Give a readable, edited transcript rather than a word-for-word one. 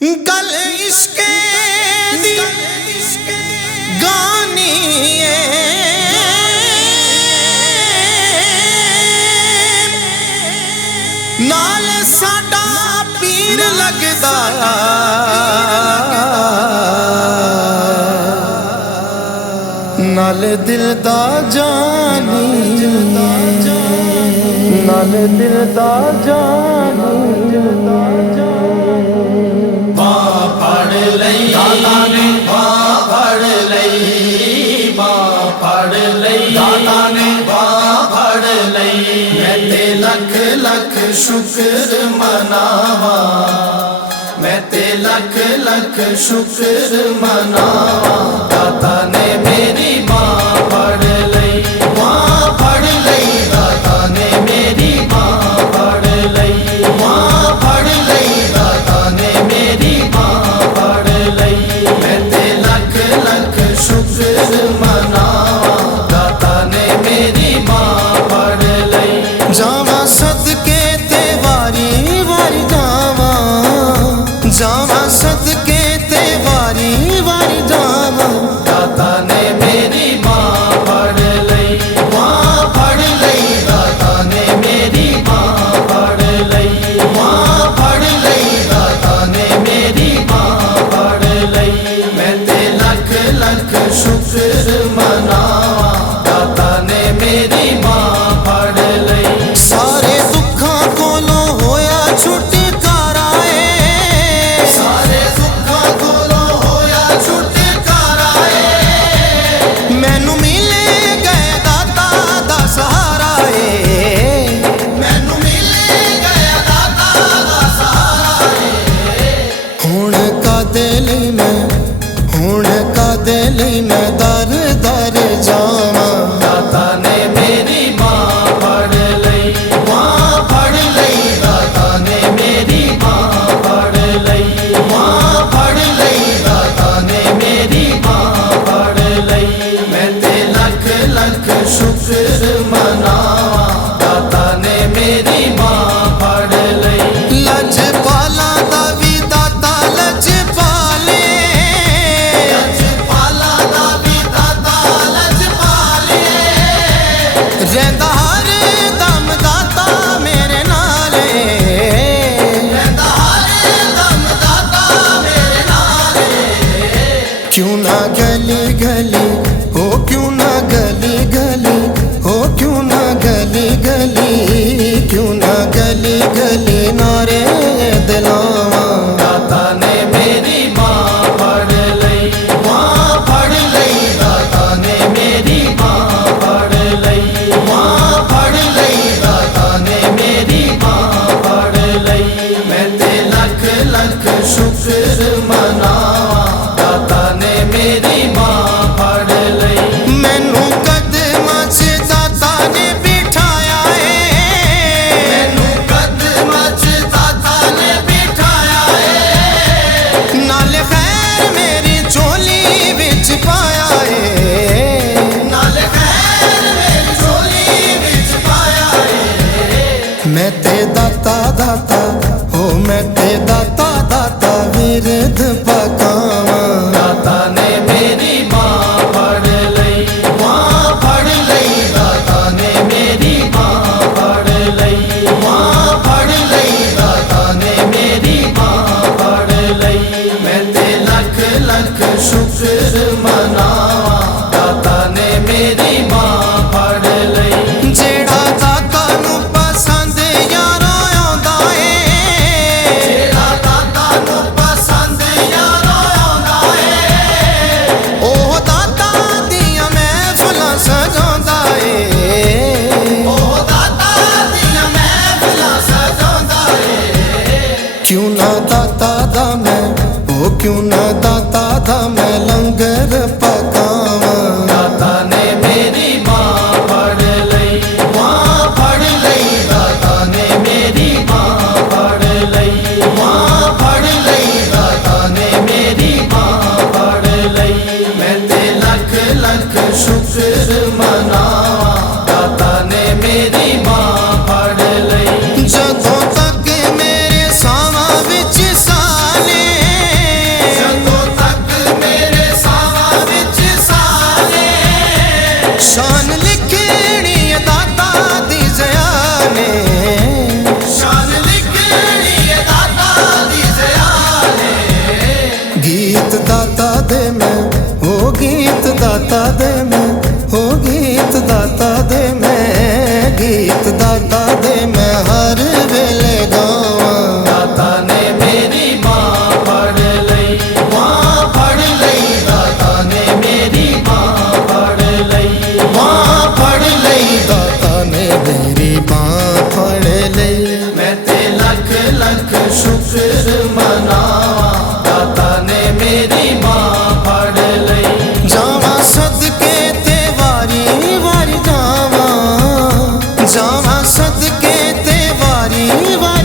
गल इश्के दी गानी नाल साडा पीर लगदा नाल दिल दा जानी नाल दिल दा जानी दादा ने बां फड़ लई बां फड़ लई दादा ने बां फड़ लई मैं ते लख लख शुक्र मनावा मैं ते लख लख शुक्र मनावा दादा ने मेरी बां फड़ लई बां फड़ लई दादा ने मेरी बां फड़ लई बां फड़ लई दादा ने मेरी शुक्र मनावा दाता ने मेरी मां फड़ लई जावा सदके ते वारी वारी जावा जावा सदके ते वारी वारी जावा दाता ने मेरी मां फड़ लई मां फड़ लई दाता ने मेरी मां फड़ लई मां फड़ लई दाता ने मेरी मां फड़ लई मैं ते लख लख शुक्र मनावा दाता ने मेरी मां फड़ लई सारे दुखां कोलों होया छुटकारा है सारे दुखां कोलों होया छुटकारा है मैनू मिले गए दाता दा सहारा है मैनू मिले गए दाता दा सहारा है हुण कादे लई मैं हुण कादे लई मैं दर दर जावा दाता ने मेरी मां फड़ लई मां फड़ लई दाता ने मेरी मां फड़ लई मां फड़ लई दाता ने मेरी मां फड़ लई मैं ते लख लख शुक्र मनावा दाता ने मेरी मां फड़ लई लज पाला दा भी दाता लज पाले रहंदा हर दम दाता मेरे नाले रहंदा हर दम दाता मेरे नाले क्यों ना गली गली हो क्यों ना गली गली हो क्यों ना गली गली क्यों ना गली गली नारे दिलावा दाता ने मेरी मां फड़ लई मां फड़ लई दाता ने मेरी मां फड़ लई मां फड़ लई दाता ने मेरी मां फड़ लई मैं ते लख लख शुक्र मनावा दाता ने मेरी मां फड़ लई मैनू कदमां च दाता ने बिठाया है मैनू कदमां च दाता ने बिठाया है नाले खैर मेरी झोली विच पाया है नाले खैर मेरी झोली विच पाया है मैं ते दाता दाता हो मैं ते दाता दाता विरध पकावा दाता ने मेरी मां फड़ लई मां फड़ लई दाता ने मेरी मां फड़ लई मां फड़ लई दाता ने मेरी मां फड़ लई मैं ते लख लख शुक्र मनावा दाता ने मेरी मां फड़ लई जेड़ा दाता नू पसंद यारो आंदा है जेड़ा दाता नू पसंद यारो आंदा है ओह दाता दियां महफिलां सजांदा है ओह दाता दियां महफिलां सजांदा है क्यों ना दाता दा मैं ओ क्यों ना दाता दा मैं लंगर पकावा दाता ने मेरी मां फड़ लई मां फड़ लई दाता ने मेरी मां फड़ लई मां फड़ लई दाता ने मेरी मां फड़ लई मैं ते लख लख शुक्र मनावा दाता ने मेरी मां फड़ लई जदों तक मेरे सावां विच साले दाता दे मैं हर वेले गावां। दाता ने मेरी बांह फड़ लई, बांह फड़ लई, दाता ने मेरी बांह फड़ लई, बांह फड़ लई, दाता ने मेरी बांह फड़ लई। मैं ते लख लख शुक्र मनावा, दाता ने मेरी बांह फड़ लई। जावां सदके ते वारी वारी जावां, जावां सदके ते वारी वारी